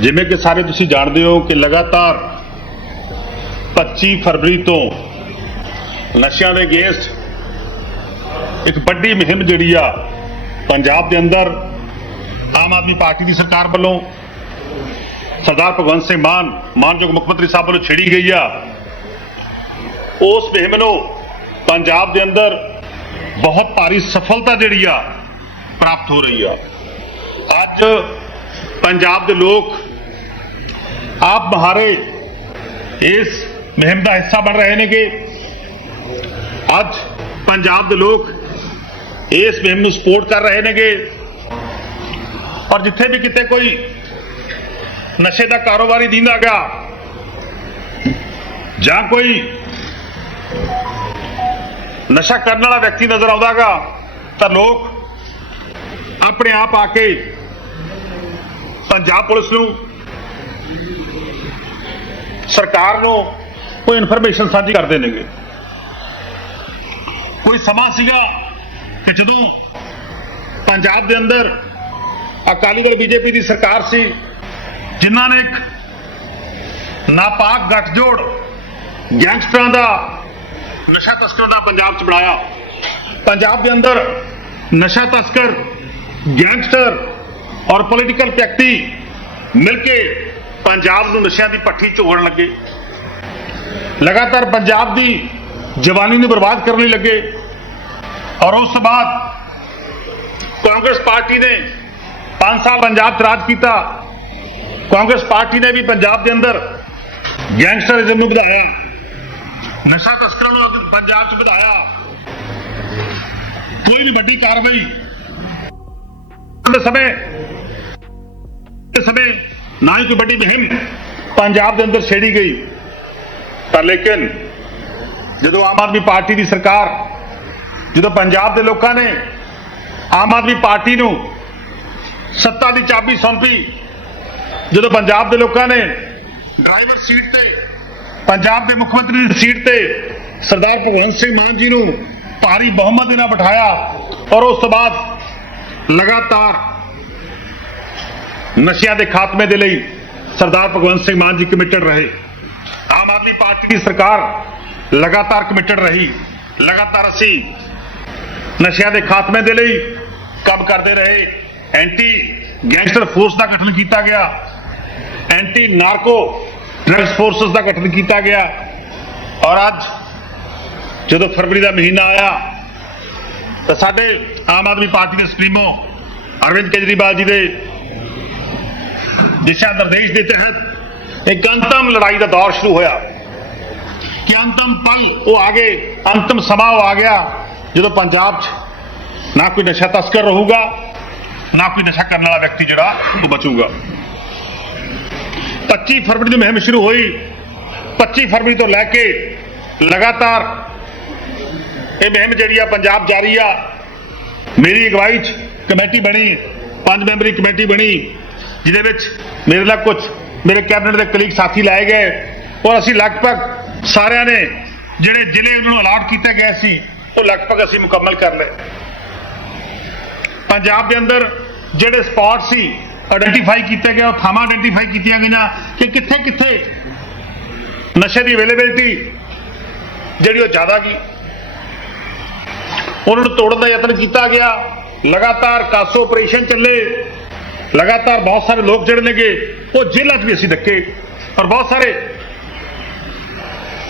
ਜਿਵੇਂ ਕਿ ਸਾਰੇ ਤੁਸੀਂ ਜਾਣਦੇ ਹੋ ਕਿ ਲਗਾਤਾਰ 25 ਫਰਵਰੀ ਤੋਂ ਨਸ਼ਿਆਂ ਦੇ ਅਗੇਂਸਟ ਇੱਕ ਵੱਡੀ ਮੁਹਿੰਮ ਜਿਹੜੀ ਆ ਪੰਜਾਬ ਦੇ ਅੰਦਰ ਆਮ ਆਦਮੀ ਪਾਰਟੀ ਦੀ ਸਰਕਾਰ ਵੱਲੋਂ ਸਰਦਾਰ ਭਗਵੰਤ ਸਿੰਘ ਮਾਨ, ਮਾਨਯੋਗ ਮੁੱਖ ਮੰਤਰੀ ਸਾਹਿਬ ਵੱਲੋਂ ਛੇੜੀ ਗਈ ਆ। ਉਸ ਮੁਹਿੰਮ ਨੂੰ ਪੰਜਾਬ ਦੇ ਅੰਦਰ ਬਹੁਤ ਭਾਰੀ ਸਫਲਤਾ ਜਿਹੜੀ ਆ ਪ੍ਰਾਪਤ ਹੋ ਰਹੀ ਆ। ਅੱਜ ਪੰਜਾਬ ਦੇ ਲੋਕ ਆਪ ਬਹਾਰੇ ਇਸ ਮੁਹਿੰਮ ਦਾ ਹਿੱਸਾ ਬਣ ਰਹੇ ਨੇਗੇ। ਅੱਜ ਪੰਜਾਬ ਦੇ ਲੋਕ ਇਸ ਮੁਹਿੰਮ ਨੂੰ ਸਪੋਰਟ ਕਰ ਰਹੇ ਨੇਗੇ। ਔਰ ਜਿੱਥੇ ਵੀ ਕਿਤੇ ਕੋਈ ਨਸ਼ੇ ਦਾ ਕਾਰੋਬਾਰੀ ਦਿੰਦਾ ਦੀਂਦਾਗਾ ਜਾਂ ਕੋਈ ਨਸ਼ਾ ਕਰਨ ਵਾਲਾ ਵਿਅਕਤੀ ਨਜ਼ਰ ਆਉਂਦਾਗਾ ਤਾਂ ਲੋਕ ਆਪਣੇ ਆਪ ਆ ਕੇ ਪੰਜਾਬ ਪੁਲਿਸ ਨੂੰ ਸਰਕਾਰ ਨੂੰ ਕੋਈ ਇਨਫੋਰਮੇਸ਼ਨ ਸਾਂਝੀ ਕਰਦੇ ਨੇਗੇ। ਕੋਈ ਸਮਾਂ ਸੀਗਾ ਕਿ ਜਦੋਂ ਪੰਜਾਬ ਦੇ ਅੰਦਰ ਅਕਾਲੀ ਦਲ ਬੀਜੇਪੀ ਦੀ ਸਰਕਾਰ ਸੀ, ਜਿਨ੍ਹਾਂ ਨੇ ਇੱਕ ਨਾਪਾਕ ਗੱਠਜੋੜ ਗੈਂਗਸਟਰਾਂ ਦਾ ਨਸ਼ਾ ਤਸਕਰ ਦਾ ਪੰਜਾਬ 'ਚ ਬਣਾਇਆ। ਪੰਜਾਬ ਦੇ ਅੰਦਰ ਨਸ਼ਾ ਤਸਕਰ, ਗੈਂਗਸਟਰ ਔਰ ਪੋਲੀਟੀਕਲ ਵਿਅਕਤੀ ਮਿਲ ਕੇ ਪੰਜਾਬ ਨੂੰ ਨਸ਼ਿਆਂ ਦੀ ਪੱਠੀ ਝੋੜਨ ਲੱਗੇ। ਲਗਾਤਾਰ ਪੰਜਾਬ ਦੀ ਜਵਾਨੀ ਨੂੰ ਬਰਬਾਦ ਕਰਨ ਲਈ ਲੱਗੇ। ਔਰ ਉਸ ਤੋਂ ਬਾਅਦ ਕਾਂਗਰਸ ਪਾਰਟੀ ਨੇ 5 ਸਾਲ ਪੰਜਾਬ 'ਚ ਰਾਜ ਕੀਤਾ। ਕਾਂਗਰਸ ਪਾਰਟੀ ਨੇ ਵੀ ਪੰਜਾਬ ਦੇ ਅੰਦਰ ਗੈਂਗਸਟਰਿਜ਼ਮ ਨੂੰ ਵਧਾਇਆ। ਨਸ਼ਾ ਤਸਕਰਾਂ ਨੂੰ ਪੰਜਾਬ 'ਚ ਵਧਾਇਆ। ਕੋਈ ਵੀ ਵੱਡੀ ਕਾਰਵਾਈ। ਸਮੇਂ ਸਮੇਂ ਨਾ ਹੀ ਕੋਈ ਵੱਡੀ ਮੁਹਿੰਮ ਪੰਜਾਬ ਦੇ ਅੰਦਰ ਛੇੜੀ ਗਈ। ਪਰ ਲੇਕਿਨ ਜਦੋਂ ਆਮ ਆਦਮੀ ਪਾਰਟੀ ਦੀ ਸਰਕਾਰ, ਜਦੋਂ ਪੰਜਾਬ ਦੇ ਲੋਕਾਂ ਨੇ ਆਮ ਆਦਮੀ ਪਾਰਟੀ ਨੂੰ ਸੱਤਾ ਦੀ ਚਾਬੀ ਸੌਂਪੀ, ਜਦੋਂ ਪੰਜਾਬ ਦੇ ਲੋਕਾਂ ਨੇ ਡਰਾਈਵਰ ਸੀਟ ਤੇ, ਪੰਜਾਬ ਦੇ ਮੁੱਖ ਮੰਤਰੀ ਦੀ ਸੀਟ ਤੇ ਸਰਦਾਰ ਭਗਵੰਤ ਸਿੰਘ ਮਾਨ ਜੀ ਨੂੰ ਭਾਰੀ ਬਹੁਮਤ ਦੇ ਨਾਲ ਬਿਠਾਇਆ ਔਰ ਉਸ ਤੋਂ ਬਾਅਦ ਲਗਾਤਾਰ ਨਸ਼ਿਆਂ ਦੇ ਖਾਤਮੇ ਦੇ ਲਈ ਸਰਦਾਰ ਭਗਵੰਤ ਸਿੰਘ ਮਾਨ ਜੀ ਕਮਿਟਡ ਰਹੇ। ਆਮ ਆਦਮੀ ਪਾਰਟੀ ਦੀ ਸਰਕਾਰ ਲਗਾਤਾਰ ਕਮਿਟਡ ਰਹੀ। ਲਗਾਤਾਰ ਅਸੀਂ ਨਸ਼ਿਆਂ ਦੇ ਖਾਤਮੇ ਦੇ ਲਈ ਕੰਮ ਕਰਦੇ ਰਹੇ। ਐਂਟੀ ਗੈਂਗਸਟਰ ਫੋਰਸ ਦਾ ਗਠਨ ਕੀਤਾ ਗਿਆ। ਐਂਟੀ ਨਾਰਕੋ ਡਰੱਗਸ ਫੋਰਸਸ ਦਾ ਗਠਨ ਕੀਤਾ ਗਿਆ। ਔਰ ਅੱਜ ਜਦੋਂ ਫਰਵਰੀ ਦਾ ਮਹੀਨਾ ਆਇਆ, ਤਾਂ ਸਾਡੇ ਆਮ ਆਦਮੀ ਪਾਰਟੀ ਦੇ ਸੁਪਰੀਮੋ ਅਰਵਿੰਦ ਕੇਜਰੀਵਾਲ ਜੀ ਦੇ ਦਿਸ਼ਾ ਨਿਰਦੇਸ਼ ਦੇ ਤਹਿਤ ਇੱਕ ਅੰਤਮ ਲੜਾਈ ਦਾ ਦੌਰ ਸ਼ੁਰੂ ਹੋਇਆ। ਕਿ ਅੰਤਮ ਪਲ ਉਹ ਆ ਗਏ, ਅੰਤਮ ਸਮਾਂ ਉਹ ਆ ਗਿਆ, ਜਦੋਂ ਪੰਜਾਬ 'ਚ ਨਾ ਕੋਈ ਨਸ਼ਾ ਤਸਕਰ ਰਹੂਗਾ, ਨਾ ਕੋਈ ਨਸ਼ਾ ਕਰਨ ਵਾਲਾ ਵਿਅਕਤੀ ਜਿਹੜਾ, ਉਹ ਬਚੂਗਾ। 25 ਫਰਵਰੀ ਨੂੰ ਮੁਹਿੰਮ ਸ਼ੁਰੂ ਹੋਈ। 25 ਫਰਵਰੀ ਤੋਂ ਲੈ ਕੇ ਲਗਾਤਾਰ ਇਹ ਮੁਹਿੰਮ ਜਿਹੜੀ ਆ ਪੰਜਾਬ ਜਾਰੀ ਆ। ਮੇਰੀ ਅਗਵਾਈ 'ਚ ਕਮੇਟੀ ਬਣੀ, ਪੰਜ ਮੈਂਬਰੀ ਕਮੇਟੀ ਬਣੀ। ਜਿਹਦੇ ਵਿੱਚ ਮੇਰੇ ਨਾਲ ਕੁਝ ਮੇਰੇ ਕੈਬਨਿਟ ਦੇ ਕਲੀਗ ਸਾਥੀ ਲਾਏ ਗਏ ਔਰ ਅਸੀਂ ਲਗਭਗ ਸਾਰਿਆਂ ਨੇ ਜਿਹੜੇ ਜ਼ਿਲ੍ਹੇ ਉਹਨਾਂ ਨੂੰ ਅਲਾਟ ਕੀਤੇ ਗਏ ਸੀ, ਉਹ ਲਗਭਗ ਅਸੀਂ ਮੁਕੰਮਲ ਕਰ ਲਏ। ਪੰਜਾਬ ਦੇ ਅੰਦਰ ਜਿਹੜੇ ਸਪੌਟ ਸੀ ਆਇਡੈਂਟੀਫਾਈ ਕੀਤੇ ਗਏ, ਉਹ ਥਾਵਾਂ ਆਇਡੈਂਟੀਫਾਈ ਕੀਤੀਆਂ ਗਈਆਂ ਕਿ ਕਿੱਥੇ ਕਿੱਥੇ ਨਸ਼ੇ ਦੀ ਅਵੇਲੇਬਿਲਟੀ ਜਿਹੜੀ ਉਹ ਜ਼ਿਆਦਾ ਗਈ। ਉਹਨਾਂ ਨੂੰ ਤੋੜਨ ਦਾ ਯਤਨ ਕੀਤਾ ਗਿਆ। ਲਗਾਤਾਰ ਕਾਸੋ ਆਪਰੇਸ਼ਨ ਚੱਲੇ। ਲਗਾਤਾਰ ਬਹੁਤ ਸਾਰੇ ਲੋਕ ਜਿਹੜੇ ਨੇਗੇ, ਉਹ ਜੇਲ੍ਹਾਂ 'ਚ ਵੀ ਅਸੀਂ ਧੱਕੇ। ਔਰ ਬਹੁਤ ਸਾਰੇ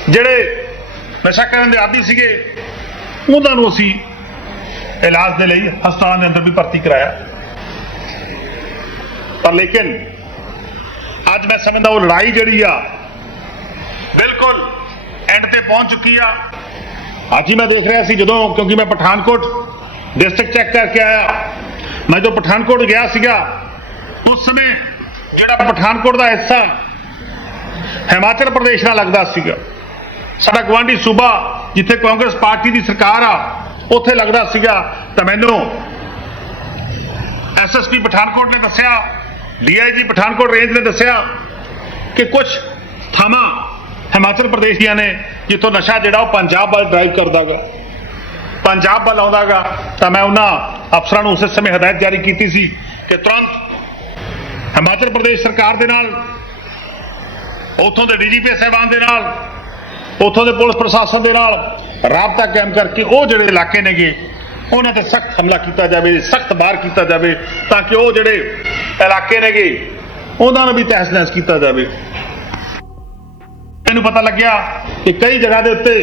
ਜਿਹੜੇ ਨਸ਼ਾ ਕਰਨ ਦੇ ਆਦੀ ਸੀਗੇ, ਉਹਨਾਂ ਨੂੰ ਅਸੀਂ ਇਲਾਜ ਦੇ ਲਈ ਹਸਪਤਾਲਾਂ ਦੇ ਅੰਦਰ ਵੀ ਭਰਤੀ ਕਰਾਇਆ। ਪਰ ਲੇਕਿਨ ਅੱਜ ਮੈਂ ਸਮਝਦਾ ਉਹ ਲੜਾਈ ਜਿਹੜੀ ਆ, ਬਿਲਕੁਲ ਐਂਡ ਤੇ ਪਹੁੰਚ ਚੁੱਕੀ ਆ। ਅੱਜ ਹੀ ਮੈਂ ਦੇਖ ਰਿਹਾ ਸੀ ਜਦੋਂ, ਕਿਉਂਕਿ ਮੈਂ ਪਠਾਨਕੋਟ ਡਿਸਟ੍ਰਿਕਟ ਚੈੱਕ ਕਰਕੇ ਆਇਆ। ਮੈਂ ਜਦੋਂ ਪਠਾਨਕੋਟ ਗਿਆ ਸੀਗਾ ਉਸ ਸਮੇਂ ਜਿਹੜਾ ਪਠਾਨਕੋਟ ਦਾ ਹਿੱਸਾ ਹਿਮਾਚਲ ਪ੍ਰਦੇਸ਼ ਨਾਲ ਲੱਗਦਾ ਸੀਗਾ, ਸਾਡਾ ਗਵਾਂਢੀ ਸੂਬਾ ਜਿੱਥੇ ਕਾਂਗਰਸ ਪਾਰਟੀ ਦੀ ਸਰਕਾਰ ਆ, ਉੱਥੇ ਲੱਗਦਾ ਸੀਗਾ। ਤਾਂ ਮੈਨੂੰ ਐਸਐਸਪੀ ਪਠਾਨਕੋਟ ਨੇ ਦੱਸਿਆ ਡੀਆਈਜੀ ਪਠਾਨਕੋਟ ਰੇਂਜ ਨੇ ਦੱਸਿਆ ਕਿ ਕੁਝ ਥਾਵਾਂ ਹਿਮਾਚਲ ਪ੍ਰਦੇਸ਼ ਦੀਆਂ ਨੇ ਜਿੱਥੋਂ ਨਸ਼ਾ ਜਿਹੜਾ ਉਹ ਪੰਜਾਬ ਵੱਲ ਡਰਾਈਵ ਕਰਦਾਗਾ, ਪੰਜਾਬ ਵੱਲ ਆਉਂਦਾਗਾ। ਤਾਂ ਮੈਂ ਉਹਨਾਂ ਅਫਸਰਾਂ ਨੂੰ ਉਸੇ ਸਮੇਂ ਹਦਾਇਤ ਜਾਰੀ ਕੀਤੀ ਸੀ ਕਿ ਤੁਰੰਤ ਹਿਮਾਚਲ ਪ੍ਰਦੇਸ਼ ਸਰਕਾਰ ਦੇ ਨਾਲ, ਉੱਥੋਂ ਦੇ ਡੀਜੀਪੀ ਸਾਹਿਬਾਨ ਦੇ ਨਾਲ, ਉੱਥੋਂ ਦੇ ਪੁਲਿਸ ਪ੍ਰਸ਼ਾਸਨ ਦੇ ਨਾਲ ਰਾਬਤਾ ਕਾਇਮ ਕਰਕੇ ਉਹ ਜਿਹੜੇ ਇਲਾਕੇ ਨੇਗੇ, ਉਹਨਾਂ ਤੇ ਸਖਤ ਹਮਲਾ ਕੀਤਾ ਜਾਵੇ, ਸਖਤ ਬਾਹਰ ਕੀਤਾ ਜਾਵੇ, ਤਾਂ ਕਿ ਉਹ ਜਿਹੜੇ ਇਲਾਕੇ ਨੇਗੇ, ਉਹਨਾਂ ਨੂੰ ਵੀ ਤਹਿਸ ਨਹਿਸ ਕੀਤਾ ਜਾਵੇ। ਮੈਨੂੰ ਪਤਾ ਲੱਗਿਆ ਕਿ ਕਈ ਜਗ੍ਹਾ ਦੇ ਉੱਤੇ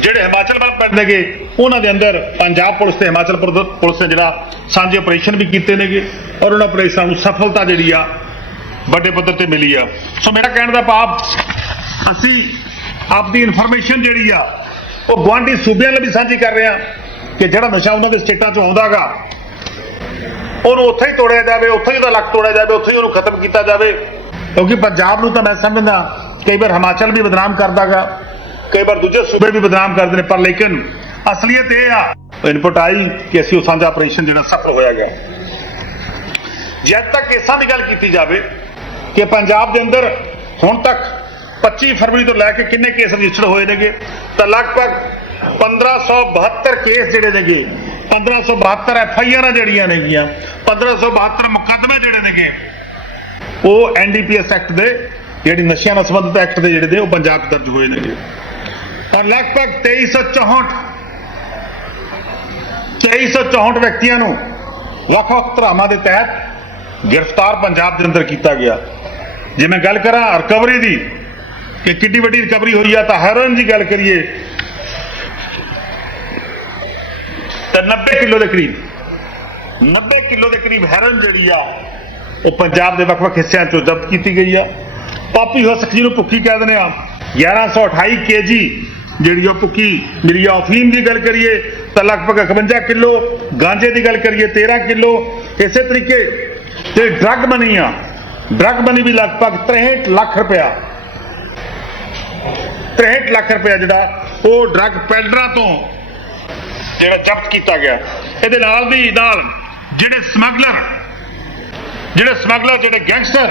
ਜਿਹੜੇ ਹਿਮਾਚਲ ਵੱਲ ਪਿੰਡ ਨੇਗੇ ਉਹਨਾਂ ਦੇ ਅੰਦਰ ਪੰਜਾਬ ਪੁਲਿਸ ਤੇ ਹਿਮਾਚਲ ਪ੍ਰਦ- ਪੁਲਿਸ ਨੇ ਜਿਹੜਾ ਸਾਂਝੇ ਆਪਰੇਸ਼ਨ ਵੀ ਕੀਤੇ ਨੇਗੇ ਔਰ ਉਹਨਾਂ ਆਪਰੇਸ਼ਨਾਂ ਨੂੰ ਸਫਲਤਾ ਜਿਹੜੀ ਆ ਵੱਡੇ ਪੱਧਰ ਤੇ ਮਿਲੀ ਆ। ਸੋ ਮੇਰਾ ਕਹਿਣ ਦਾ ਭਾਵ, ਅਸੀਂ ਆਪਦੀ ਇਨਫੋਰਮੇਸ਼ਨ ਜਿਹੜੀ ਆ, ਉਹ ਗੁਆਂਢੀ ਸੂਬਿਆਂ ਨਾਲ ਵੀ ਸਾਂਝੀ ਕਰ ਰਹੇ ਆ ਕਿ ਜਿਹੜਾ ਨਸ਼ਾ ਉਹਨਾਂ ਦੇ ਸਟੇਟਾਂ 'ਚ ਆਉਂਦਾਗਾ ਉਹਨੂੰ ਉੱਥੇ ਹੀ ਤੋੜਿਆ ਜਾਵੇ, ਉੱਥੇ ਹੀ ਉਹਦਾ ਲੱਕ ਤੋੜਿਆ ਜਾਵੇ, ਉੱਥੇ ਹੀ ਉਹਨੂੰ ਖਤਮ ਕੀਤਾ ਜਾਵੇ। ਕਿਉਂਕਿ ਪੰਜਾਬ ਨੂੰ ਤਾਂ ਮੈਂ ਸਮਝਦਾ, ਕਈ ਵਾਰ ਹਿਮਾਚਲ ਵੀ ਬਦਨਾਮ ਕਰਦਾਗਾ ਕਈ ਵਾਰ ਦੂਜੇ ਸੂਬੇ ਵੀ ਬਦਨਾਮ ਕਰਦੇ ਨੇ, ਪਰ ਲੇਕਿਨ ਅਸਲੀਅਤ ਇਹ ਆ ਇਨਪੁਟ ਆਈ ਕਿ ਅਸੀਂ ਉਹ ਸਾਂਝਾ ਆਪਰੇਸ਼ਨ ਜਿਹੜਾ ਸਫਲ ਹੋਇਆ ਗਿਆ। ਜਦ ਤੱਕ ਕੇਸਾਂ ਦੀ ਗੱਲ ਕੀਤੀ ਜਾਵੇ ਕਿ ਪੰਜਾਬ ਦੇ ਅੰਦਰ ਹੁਣ ਤੱਕ 25 ਫਰਵਰੀ ਤੋਂ ਲੈ ਕੇ ਕਿੰਨੇ ਕੇਸ ਰਜਿਸਟਰ ਹੋਏ ਨੇਗੇ, ਤਾਂ ਲਗਭਗ 1572 ਕੇਸ ਜਿਹੜੇ ਨੇਗੇ 1572 ਐਫ ਆਈ ਆਰਾਂ ਜਿਹੜੀਆਂ ਨੇਗੀਆਂ 1572 ਮੁਕੱਦਮੇ ਜਿਹੜੇ ਨੇਗੇ, ਉਹ ਐਨਡੀਪੀਐਸ ਐਕਟ ਦੇ, ਜਿਹੜੀ ਨਸ਼ਿਆਂ ਨਾਲ ਸੰਬੰਧਿਤ ਐਕਟ ਦੇ ਜਿਹੜੇ ਨੇ, ਉਹ ਪੰਜਾਬ ਦਰਜ ਹੋਏ ਨੇਗੇ। ਤਾਂ ਲਗਭਗ 2364 2364 ਵਿਅਕਤੀਆਂ ਨੂੰ ਵੱਖ-ਵੱਖ ਧਰਾਵਾਂ ਦੇ ਤਹਿਤ ਗ੍ਰਿਫਤਾਰ ਪੰਜਾਬ ਦੇ ਅੰਦਰ ਕੀਤਾ ਗਿਆ। ਜੇ ਮੈਂ ਗੱਲ ਕਰਾਂ ਰਿਕਵਰੀ ਦੀ, ਕਿ ਕਿੰਨੀ ਵੱਡੀ ਰਿਕਵਰੀ ਹੋਈ ਆ, ਤਾਂ ਹੈਰੋਇਨ ਦੀ ਗੱਲ ਕਰੀਏ, ਤਾਂ 90 ਕਿਲੋ ਦੇ ਕਰੀਬ 90 ਕਿਲੋ ਦੇ ਕਰੀਬ ਹੈਰੋਇਨ ਜਿਹੜੀ ਆ, ਉਹ ਪੰਜਾਬ ਦੇ ਵੱਖ-ਵੱਖ ਹਿੱਸਿਆਂ ਚੋਂ ਜ਼ਬਤ ਕੀਤੀ ਗਈ ਆ। ਪਾਪੀ ਹੋਸਖ ਜੀ ਨੂੰ ਭੁੱਖੀ ਕਹਿ ਦਿੰਦੇ ਆ 1128 ਕੇਜੀ ਜਿਹੜੀ ਉਹ ਭੁੱਕੀ ਜਿਹੜੀ ਆ ਅਫੀਮ ਦੀ ਗੱਲ ਕਰੀਏ, ਤਾਂ ਲਗਭਗ 51 ਕਿਲੋ, ਗਾਂਜੇ ਦੀ ਗੱਲ ਕਰੀਏ 13 ਕਿਲੋ। ਇਸੇ ਤਰੀਕੇ ਤੇ ਡਰੱਗ ਬਣੀ ਆ, ਡਰੱਗ ਬਣੀ ਵੀ ਲਗਭਗ 63 ਲੱਖ ਰੁਪਇਆ। 63 ਲੱਖ ਰੁਪਇਆ ਜਿਹੜਾ, ਉਹ ਡਰੱਗ ਪੈਡਰਾਂ ਤੋਂ ਜਿਹੜਾ ਜ਼ਬਤ ਕੀਤਾ ਗਿਆ। ਇਹਦੇ ਨਾਲ ਦੀ ਨਾਲ ਜਿਹੜੇ ਸਮਗਲਰ ਜਿਹੜੇ ਸਮਗਲਰ, ਜਿਹੜੇ ਗੈਂਗਸਟਰ,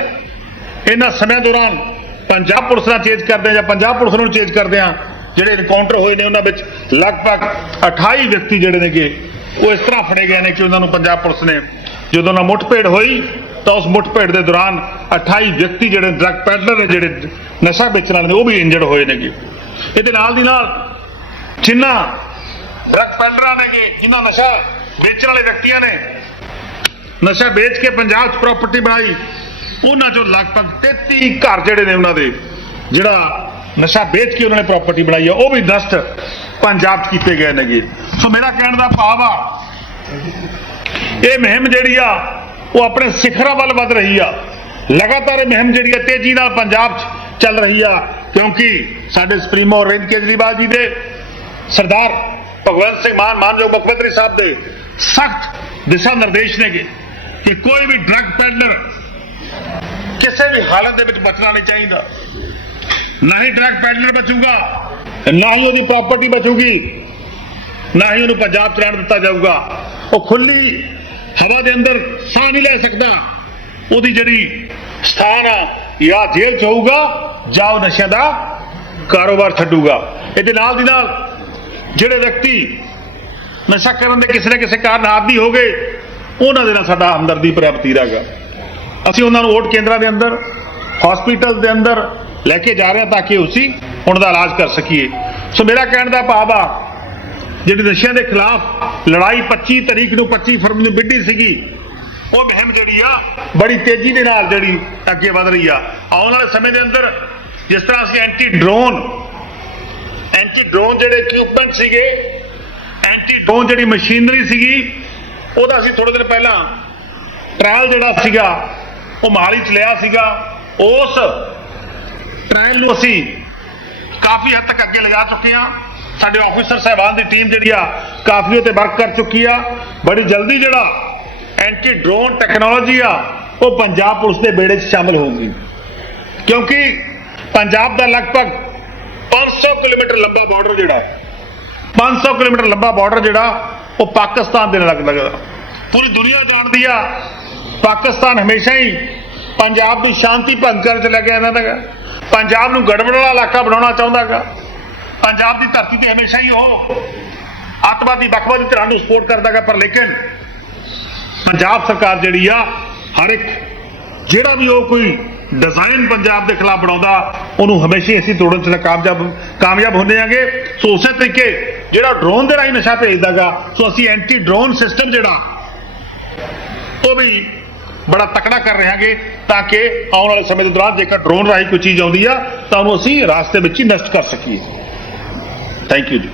ਇਹਨਾਂ ਸਮੇਂ ਦੌਰਾਨ ਪੰਜਾਬ ਪੁਲਿਸ ਨਾਲ ਚੇਂਜ ਕਰਦੇ ਆ ਜਾਂ ਪੰਜਾਬ ਪੁਲਿਸ ਨੂੰ ਚੇਂਜ ਕਰਦੇ ਆ ਜਿਹੜੇ ਇਨਕਾਊਂਟਰ ਹੋਏ ਨੇ ਉਹਨਾਂ ਵਿੱਚ ਲਗਭਗ 28 ਵਿਅਕਤੀ ਜਿਹੜੇ ਨੇਗੇ, ਉਹ ਇਸ ਤਰ੍ਹਾਂ ਫੜੇ ਗਏ ਨੇ ਕਿ ਉਹਨਾਂ ਨੂੰ ਪੰਜਾਬ ਪੁਲਿਸ ਨੇ ਜਦੋਂ ਨਾ ਮੁੱਠਭੇੜ ਹੋਈ, ਤਾਂ ਉਸ ਮੁੱਠਭੇੜ ਦੇ ਦੌਰਾਨ 28 ਵਿਅਕਤੀ ਜਿਹੜੇ ਡਰੱਗ ਪੈਡਲਰ ਨੇ, ਜਿਹੜੇ ਨਸ਼ਾ ਵੇਚਣ ਵਾਲੇ ਨੇ, ਉਹ ਵੀ ਇੰਜਰਡ ਹੋਏ ਨੇਗੇ। ਇਹਦੇ ਨਾਲ ਦੀ ਨਾਲ ਜਿਨ੍ਹਾਂ ਡਰੱਗ ਪੈਡਲਰਾਂ ਨੇਗੇ ਜਿਨ੍ਹਾਂ ਨਸ਼ਾ ਵੇਚਣ ਵਾਲੇ ਵਿਅਕਤੀਆਂ ਨੇ, ਨਸ਼ਾ ਵੇਚ ਕੇ ਪੰਜਾਬ 'ਚ ਪ੍ਰਾਪਰਟੀ ਬਣਾਈ, ਉਹਨਾਂ ਚੋਂ ਲਗਭਗ 33 ਘਰ ਜਿਹੜੇ ਨੇ ਉਹਨਾਂ ਦੇ, ਜਿਹੜਾ ਨਸ਼ਾ ਵੇਚ ਕੇ ਉਹਨਾਂ ਨੇ ਪ੍ਰਾਪਰਟੀ ਬਣਾਈ ਆ, ਉਹ ਵੀ ਦਸਤ ਪੰਜਾਬ 'ਚ ਕੀਤੇ ਗਏ ਨੇਗੇ। ਸੋ ਮੇਰਾ ਕਹਿਣ ਦਾ ਭਾਵ ਆ, ਇਹ ਮੁਹਿੰਮ ਜਿਹੜੀ ਆ, ਉਹ ਆਪਣੇ ਸਿਖਰਾਂ ਵੱਲ ਵੱਧ ਰਹੀ ਆ। ਲਗਾਤਾਰ ਇਹ ਮੁਹਿੰਮ ਜਿਹੜੀ ਆ, ਤੇਜ਼ੀ ਨਾਲ ਪੰਜਾਬ 'ਚ ਚੱਲ ਰਹੀ ਆ, ਕਿਉਂਕਿ ਸਾਡੇ ਸੁਪਰੀਮੋ ਅਰਵਿੰਦ ਕੇਜਰੀਵਾਲ ਜੀ ਦੇ ਸਰਦਾਰ ਭਗਵੰਤ ਸਿੰਘ ਮਾਨ, ਮਾਨਯੋਗ ਮੁੱਖ ਮੰਤਰੀ ਸਾਹਿਬ ਦੇ ਸਖਤ ਦਿਸ਼ਾ ਨਿਰਦੇਸ਼ ਨੇਗੇ ਕਿ ਕੋਈ ਵੀ ਡਰੱਗ ਪੈਡਲਰ ਕਿਸੇ ਵੀ ਹਾਲਤ ਦੇ ਵਿੱਚ ਬਚਣਾ ਨਹੀਂ ਚਾਹੀਦਾ। ਨਾ ਹੀ ਟਰੱਕ ਪੈਡਲਰ ਬਚੂਗਾ, ਨਾ ਹੀ ਉਹਦੀ ਪ੍ਰਾਪਰਟੀ ਬਚੂਗੀ, ਨਾ ਹੀ ਉਹਨੂੰ ਪੰਜਾਬ ਚ ਰਹਿਣ ਦਿੱਤਾ ਜਾਊਗਾ। ਉਹ ਖੁੱਲੀ ਹਵਾ ਦੇ ਅੰਦਰ ਸਾਹ ਨਹੀਂ ਲੈ ਸਕਦਾ। ਉਹਦੀ ਜਿਹੜੀ ਸਥਾਨ ਆ, ਜਾਂ ਜੇਲ੍ਹ ਚ ਹੋਊਗਾ, ਜਾਂ ਉਹ ਨਸ਼ਿਆਂ ਦਾ ਕਾਰੋਬਾਰ ਛੱਡੂਗਾ। ਇਹਦੇ ਨਾਲ ਦੀ ਨਾਲ ਜਿਹੜੇ ਵਿਅਕਤੀ ਨਸ਼ਾ ਕਰਨ ਦੇ ਕਿਸੇ ਨਾ ਕਿਸੇ ਕਾਰਨ ਆਦੀ ਹੋ ਗਏ, ਉਹਨਾਂ ਦੇ ਨਾਲ ਸਾਡਾ ਹਮਦਰਦੀ ਭਰਿਆ ਵਤੀਰਾ ਹੈਗਾ। ਅਸੀਂ ਉਹਨਾਂ ਨੂੰ ਵੋਟ ਕੇਂਦਰਾਂ ਦੇ ਅੰਦਰ ਹਸਪੀਟਲ ਦੇ ਅੰਦਰ ਲੈ ਕੇ ਜਾ ਰਹੇ ਹਾਂ ਤਾਂ ਕਿ ਉਸੀ ਹੁਣ ਦਾ ਇਲਾਜ ਕਰ ਸਕੀਏ। ਸੋ ਮੇਰਾ ਕਹਿਣ ਦਾ ਭਾਵ ਆ, ਜਿਹੜੀ ਨਸ਼ਿਆਂ ਦੇ ਖਿਲਾਫ ਲੜਾਈ 25 ਤਰੀਕ ਨੂੰ 25 ਫਰਵਰੀ ਨੂੰ ਵਿੱਢੀ ਸੀਗੀ, ਉਹ ਮੁਹਿੰਮ ਜਿਹੜੀ ਆ, ਬੜੀ ਤੇਜ਼ੀ ਦੇ ਨਾਲ ਜਿਹੜੀ ਅੱਗੇ ਵਧ ਰਹੀ ਆ। ਆਉਣ ਵਾਲੇ ਸਮੇਂ ਦੇ ਅੰਦਰ, ਜਿਸ ਤਰ੍ਹਾਂ ਅਸੀਂ ਐਂਟੀ ਡਰੋਨ ਐਂਟੀ ਡਰੋਨ ਜਿਹੜੇ ਇਕਵਿਪਮੈਂਟ ਸੀਗੇ ਐਂਟੀ ਡਰੋਨ ਜਿਹੜੀ ਮਸ਼ੀਨਰੀ ਸੀਗੀ, ਉਹਦਾ ਅਸੀਂ ਥੋੜੇ ਦਿਨ ਪਹਿਲਾਂ ਟ੍ਰਾਇਲ ਜਿਹੜਾ ਸੀਗਾ, ਉਹ ਮਹਾਲੀ ਚ ਲਿਆ ਸੀਗਾ। ਉਸ ਟ੍ਰਾਇਲ ਨੂੰ ਅਸੀਂ ਕਾਫੀ ਹੱਦ ਤੱਕ ਅੱਗੇ ਲਿਜਾ ਚੁੱਕੇ ਹਾਂ। ਸਾਡੇ ਆਫੀਸਰ ਸਾਹਿਬਾਨ ਦੀ ਟੀਮ ਜਿਹੜੀ ਆ, ਕਾਫੀ ਉਹ ਵਰਕ ਕਰ ਚੁੱਕੀ ਆ। ਬੜੀ ਜਲਦੀ ਜਿਹੜਾ ਐਂਟੀ ਡਰੋਨ ਟੈਕਨੋਲੋਜੀ ਆ, ਉਹ ਪੰਜਾਬ ਪੁਲਿਸ ਦੇ ਬੇੜੇ 'ਚ ਸ਼ਾਮਲ ਹੋਊਗੀ। ਕਿਉਂਕਿ ਪੰਜਾਬ ਦਾ ਲਗਭਗ 500 ਕਿਲੋਮੀਟਰ ਲੰਬਾ ਬਾਰਡਰ ਜਿਹੜਾ ਹੈ 500 ਕਿਲੋਮੀਟਰ ਲੰਬਾ ਬਾਰਡਰ ਜਿਹੜਾ, ਉਹ ਪਾਕਿਸਤਾਨ ਦੇ ਨਾਲ ਲੱਗਦਾ। ਪੂਰੀ ਦੁਨੀਆ ਜਾਣਦੀ ਆ, ਪਾਕਿਸਤਾਨ ਹਮੇਸ਼ਾ ਹੀ ਪੰਜਾਬ ਦੀ ਸ਼ਾਂਤੀ ਭੰਗ ਕਰਨ ਚ ਲੱਗਿਆ ਇਹਨਾਂ ਦਾ ਪੰਜਾਬ ਨੂੰ ਗੜਬੜ ਵਾਲਾ ਇਲਾਕਾ ਬਣਾਉਣਾ ਚਾਹੁੰਦਾਗਾ। ਪੰਜਾਬ ਦੀ ਧਰਤੀ ਤੇ ਹਮੇਸ਼ਾ ਹੀ ਉਹ ਅੱਤਵਾਦੀ ਵੱਖਵਾਦੀ ਧਿਰਾਂ ਨੂੰ ਸਪੋਰਟ ਕਰਦਾਗਾ, ਪਰ ਲੇਕਿਨ ਪੰਜਾਬ ਸਰਕਾਰ ਜਿਹੜੀ ਆ, ਹਰ ਇੱਕ ਜਿਹੜਾ ਵੀ ਉਹ ਕੋਈ ਡਿਜ਼ਾਈਨ ਪੰਜਾਬ ਦੇ ਖਿਲਾਫ ਬਣਾਉਂਦਾ, ਉਹਨੂੰ ਹਮੇਸ਼ਾ ਹੀ ਅਸੀਂ ਤੋੜਨ 'ਚ ਕਾਮਯਾਬ ਕਾਮਯਾਬ ਹੁੰਦੇ ਆਂਗੇ। ਸੋ ਉਸੇ ਤਰੀਕੇ ਜਿਹੜਾ ਡਰੋਨ ਦੇ ਰਾਹੀਂ ਨਸ਼ਾ ਭੇਜਦਾਗਾ, ਸੋ ਅਸੀਂ ਐਂਟੀ ਡਰੋਨ ਸਿਸਟਮ ਜਿਹੜਾ, ਉਹ ਵੀ ਬੜਾ ਤਕੜਾ ਕਰ ਰਹੇ ਹਾਂਗੇ ਤਾਂ ਕਿ ਆਉਣ ਵਾਲੇ ਸਮੇਂ ਦੇ ਦੌਰਾਨ ਜੇਕਰ ਡਰੋਨ ਰਾਹੀਂ ਕੋਈ ਚੀਜ਼ ਆਉਂਦੀ ਆ, ਤਾਂ ਉਹਨੂੰ ਅਸੀਂ ਰਾਸਤੇ ਵਿੱਚ ਹੀ ਨਸ਼ਟ ਕਰ ਸਕੀਏ। ਥੈਂਕ ਯੂ ਜੀ।